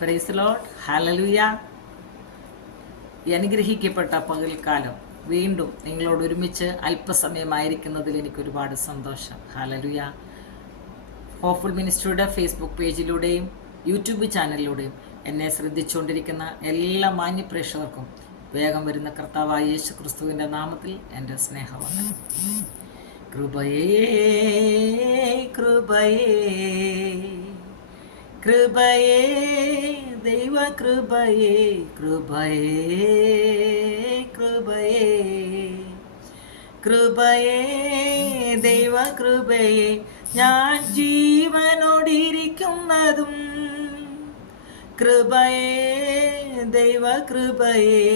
Praise Lord. Hallelujah. ഈ അനുഗ്രഹിക്കപ്പെട്ട പകൽക്കാലം വീണ്ടും നിങ്ങളോട് ഒരുമിച്ച് അല്പസമയമായിരിക്കുന്നതിൽ എനിക്ക് ഒരുപാട് സന്തോഷം. ഹല്ലേലൂയ. ഹോപ്പ്ഫുൾ മിനിസ്ട്രിയുടെ ഫേസ്ബുക്ക് പേജിലൂടെയും യൂട്യൂബ് ചാനലിലൂടെയും എന്നെ ശ്രദ്ധിച്ചുകൊണ്ടിരിക്കുന്ന എല്ലാ മാന്യപ്രേക്ഷകർക്കും വേഗം വരുന്ന കർത്താവായ യേശു ക്രിസ്തുവിൻ്റെ നാമത്തിൽ എൻ്റെ സ്നേഹവന്ദനം. കൃപയേ കൃപയേ കൃപയേ ദൈവകൃപയേ കൃപയേ കൃപയേ കൃപയേ ദൈവകൃപയേ ഞാൻ ജീവനോടിരിക്കുന്നതും കൃപയേ ദൈവകൃപയേ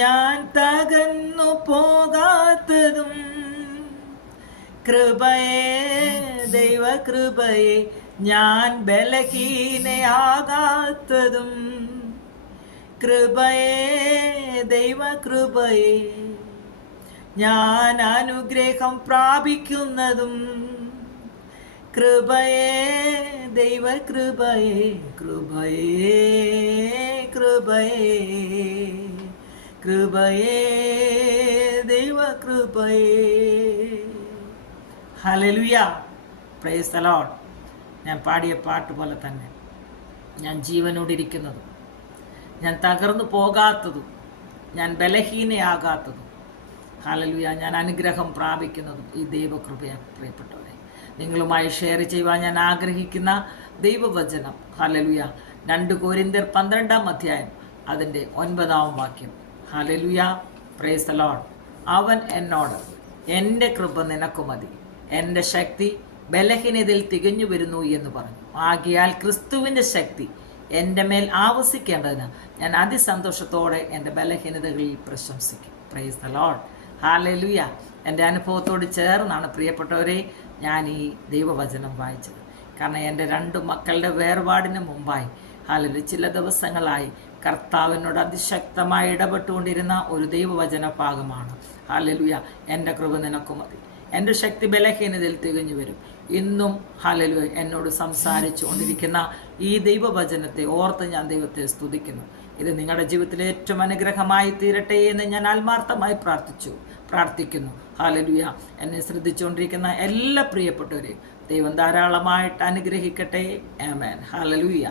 ഞാൻ തകർന്നു പോകാത്തതും കൃപയേ ദൈവകൃപയേ ഞാൻ ബലഹീനയാകാത്തതും കൃപയേ ദൈവകൃപയേ ഞാൻ അനുഗ്രഹം പ്രാപിക്കുന്നതും കൃപയേ ദൈവകൃപയേ കൃപയേ കൃപയേ കൃപയേ ദൈവകൃപയേ. ഹല്ലേലൂയ. Price the Lord. ഞാൻ പാടിയ പാട്ട് പോലെ തന്നെ ഞാൻ ജീവനോടിരിക്കുന്നതും ഞാൻ തകർന്നു പോകാത്തതും ഞാൻ ബലഹീനയാകാത്തതും ഹല്ലേലൂയ ഞാൻ അനുഗ്രഹം പ്രാപിക്കുന്നതും ഈ ദൈവകൃപയാണ്. പ്രിയപ്പെട്ടവരെ, നിങ്ങളുമായി ഷെയർ ചെയ്യുവാൻ ഞാൻ ആഗ്രഹിക്കുന്ന ദൈവവചനം ഹല്ലേലൂയ 2 കൊരിന്ത്യർ 12 അതിൻ്റെ 9 വാക്യം. ഹല്ലേലൂയ. Price the Lord. അവൻ എന്നോട് എൻ്റെ കൃപ നിനക്കു മതി, എൻ്റെ ശക്തി ബലഹീനതയിൽ തികഞ്ഞു വരുന്നു എന്ന് പറഞ്ഞു. ആകയാൽ ക്രിസ്തുവിൻ്റെ ശക്തി എൻ്റെ മേൽ ആവസിക്കേണ്ടതിന് ഞാൻ അതിസന്തോഷത്തോടെ എൻ്റെ ബലഹീനതകളിൽ പ്രശംസിക്കും. Praise the lord. ഹല്ലേലൂയ. എൻ്റെ അനുഭവത്തോട് ചേർന്നാണ് പ്രിയപ്പെട്ടവരെ ഞാൻ ഈ ദൈവവചനം വായിച്ചത്. കാരണം എൻ്റെ 2 മക്കളുടെ വേർപാടിന് മുമ്പായി ഹല്ലേലൂയ ചില ദിവസങ്ങളായി കർത്താവിനോട് അതിശക്തമായി ഇടപെട്ടുകൊണ്ടിരുന്ന ഒരു ദൈവവചന ഭാഗമാണ്. ഹല്ലേലൂയ. എൻ്റെ കൃപ നിനക്കു മതി, എൻ്റെ ശക്തി ബലഹീനതയിൽ തികഞ്ഞു വരും. ഇന്നും ഹല്ലേലൂയ എന്നോട് സംസാരിച്ചു കൊണ്ടിരിക്കുന്ന ഈ ദൈവവചനത്തെ ഓർത്ത് ഞാൻ ദൈവത്തെ സ്തുതിക്കുന്നു. ഇത് നിങ്ങളുടെ ജീവിതത്തിലെ ഏറ്റവും അനുഗ്രഹമായി തീരട്ടെ എന്ന് ഞാൻ ആത്മാർത്ഥമായി പ്രാർത്ഥിക്കുന്നു. ഹല്ലേലൂയ. എന്നെ ശ്രദ്ധിച്ചുകൊണ്ടിരിക്കുന്ന എല്ലാ പ്രിയപ്പെട്ടവരെയും ദൈവം ധാരാളമായിട്ട് അനുഗ്രഹിക്കട്ടെ. ആമേൻ. ഹല്ലേലൂയ.